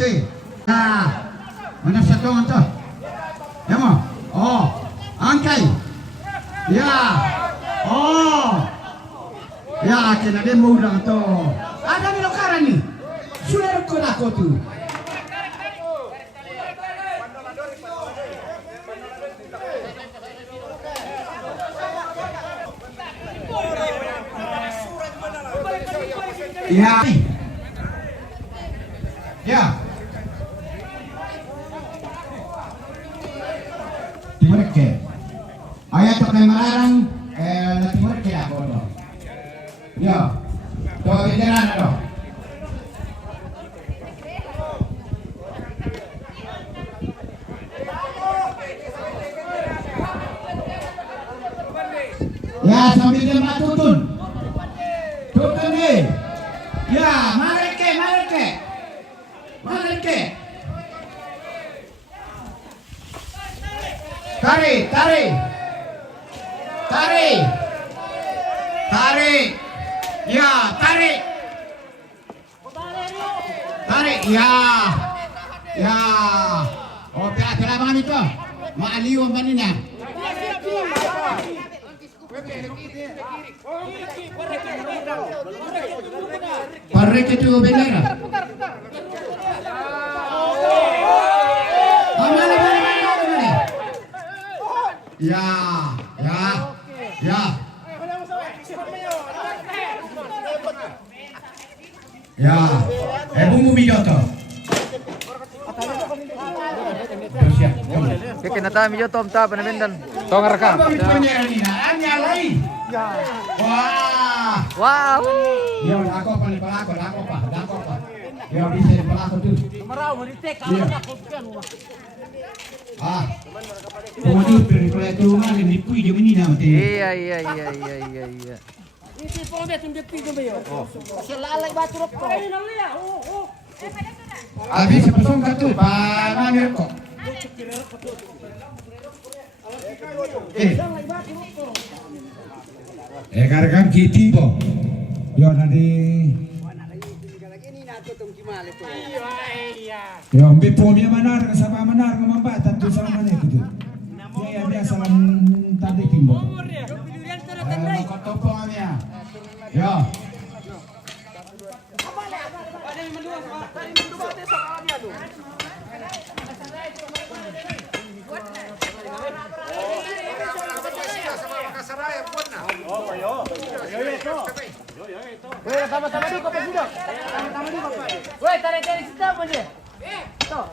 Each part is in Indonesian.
Oke. Nah, mana satu tu? Ya mau? Oh, angkai. Ya. Oh. Ya, kena dia mudah tu. Ada di lokaran ni. Sudah aku tu. Ya. Ya. Timur ke. Ayat tu kena marang timur ke aku tu. Ya. Tu veteran tu. Ya, sambil dia nak tutun. Tutun ni. Ya, mareke. Tarik. Ya, tarik. Ya. Ya. Oh, pihak mana itu? Mak Aliu maninya. Parek itu benar. Mana? Ya. Ya. Bumbu mijoto. Kaya nata mijoto ta panabendan. Tong rekam. Wah. Wow. Ya, aku pa. Ya, bisa pelako tu. Ah. Kemudian periksa tu mana ni pui je ni nama tu. Iya. Iti po kami itong dipig na ba yun? Sila alay ba turok ko? Habis sepasong ka tu, mana ko. Gargam kiti po. Yo nanti. Yo mbipo mi manar sama manar ngambatan tu sama mana itu. Ya biasa lang tadi timbo. Kotopongannya. Yo. Weh, sama-sama dulu kau pergi dong. Sama-sama dulu kau. Weh, tarik sedap pun dia. Tuh.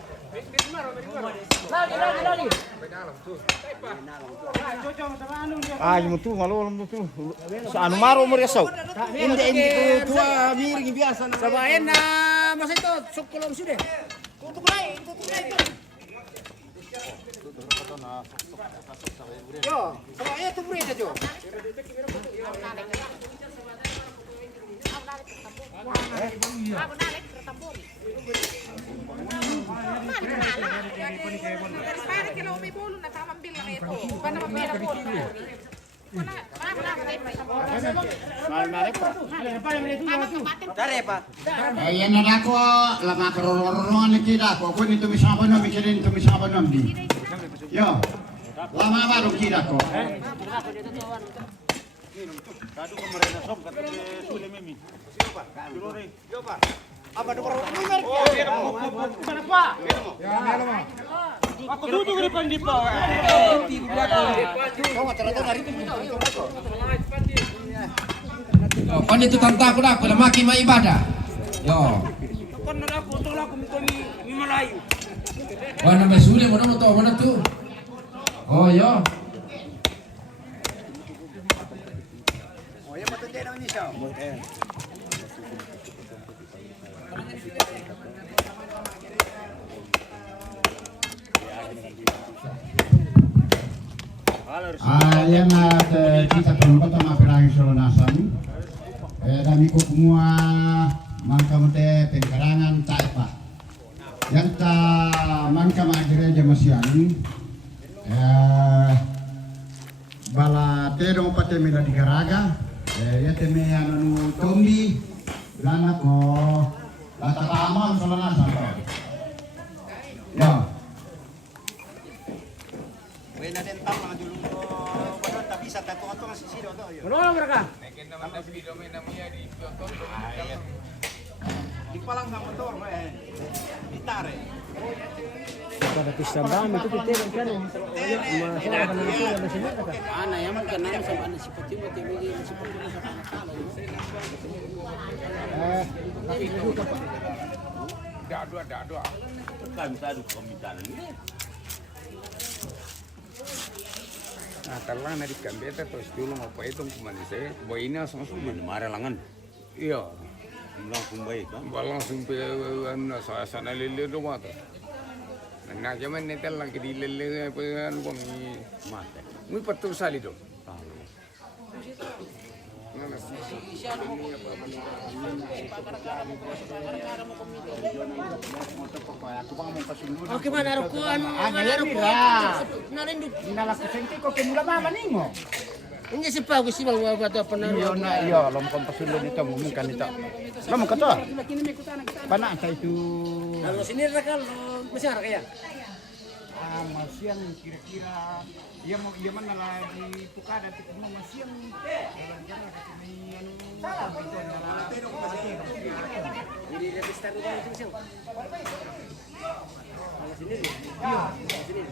Lagi. Yung tu malu tu. Sa anu maro mo resaw. Hindi tua miring biasa. Sabayan na masa itu sukulong sudah. Tutup lagi. Yo, sabayan tu beri aja. Para que lo may bolo na tamang bill na ito. Paano mapira bolo? Ayan na ako, lama karororong ni kita ko. Kung ito misama no, mikirin ito misama no di. Yo, lama ba ro kita ko? Kadu kemarin sob kata sulit mimi. Siapa? Jurore. Siapa? Apa ada orang? Mana Pak? Ya, mana mo? Aku duduk di depan di Pak. Kau ternyata dari itu. Kan itu tentang aku dah, maki mai ibadah. Yo. Kan aku tolak aku mi Melayu. Mana mesule mana tu? Oh yo. Ayan at kita tempat sama pirang solonasan. Dami ko kumua mangkamute pengkarangan taipa. Yang ta mangkama gereja Masiani. Bala terong pate mila di Garaga. Ya teme anu tombi lana ko lata kaman solonasan. Di palang nggak motor, ditarik. Pada pisang dami itu kita kan masalah kan itu ada sini kan. Ana yang makan nama sama ana seperti mati bagi seperti masa kalah. Tapi itu apa? Dua. Kan bisa adu pembicaraan ini. Nah, karena nanti kan beta terus dulu apa itu kemana saya, boy ini langsung Marah langan. iya, Langsung baik kan. langsung pe sana lele rumah tuh. Nah, zaman netel lagi di lele apa kami Mata. muy patuh sali dong. Oke mana aku anu narinduk. Inalaku senti kok kenula mama ningo. Ini si Pak si Bang buat apa Iya na iya lompat pasulun itu mungkin itu. Lama kata. Panak saya itu. Kalau sini rekal masih ada ya. Masih yang kira-kira dia mana lagi tukar ada tikung masih yang jalan-jalan ke Jadi dari start itu sih. Kalau sini. Iya, sini.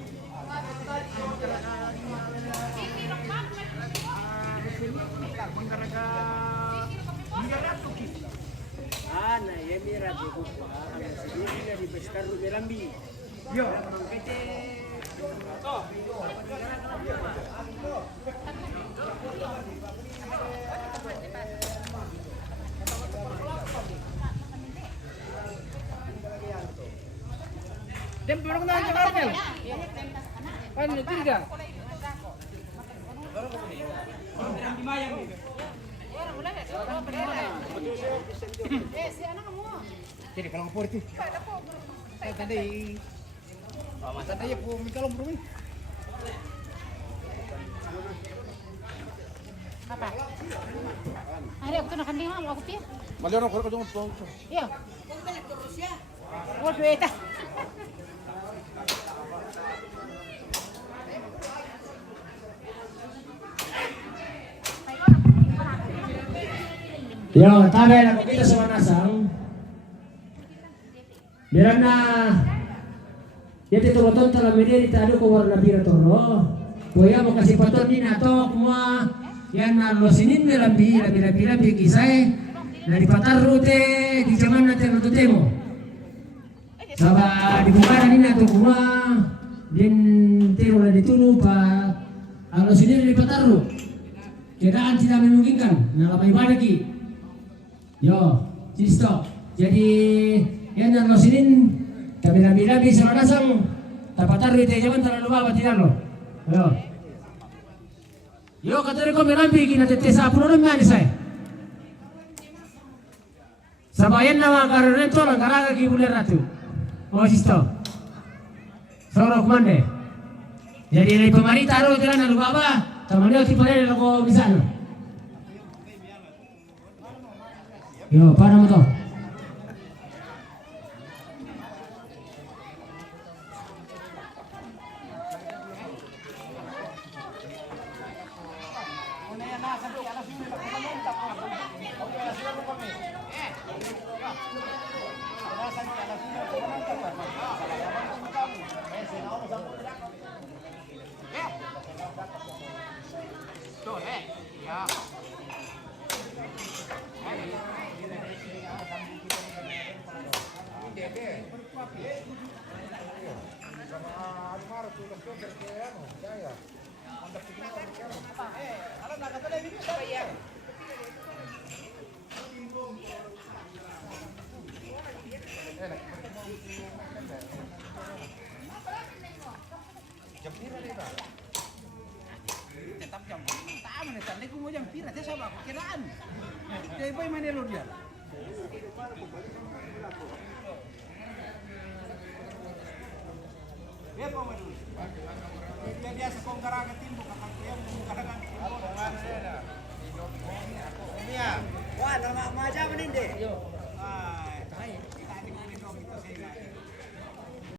Nah, ya mira tu. Sini dari besar di Lambi. Yo, Dem dorong na sa kartel. Ano tiga? Jadi kalau ngapur itu. Tadi masa tadi po mi kalau bro. Apa? Hari aku nak kanding mau aku pi. Malero ko ko to. Iya. Waduh eta. Yo, tabe na kita sa manasang. Biar na yati to boton tala mede ditado ko warna pira toro. Kuya mo kasi paton ni nato kuma yan na lo sinin de lambi kisay na dipatarro te di zaman natin no temo. Saba di bukana ni nato kuma din tiro na ditulo pa ang lo sinin dipatarro. Keadaan tidak memungkinkan na lapay baraki. Yo, sisto. Jadi yan na lo sinin kami labi sa manasang tapatarro ite zaman terlalu bawah tidak lo. Yo. Yo katanya kau merambi kina tetesa puno na mani saya. Sabayan nama karena itu orang karaga kibuler ratu. Oh sisto. Sorok mande. Jadi dari pemerintah taruh jalan lalu baba. Tamannya tipe dari loko bisa no. Yo para mo to. Tetap jam. Tama na tanda ko mo jam pira te sama ko kiraan. Kay boy manelo dia. Ya pa man. Dia sa kong karaga timbo kapag kaya mo karaga timbo. Iya. Wah, nama maja meninde.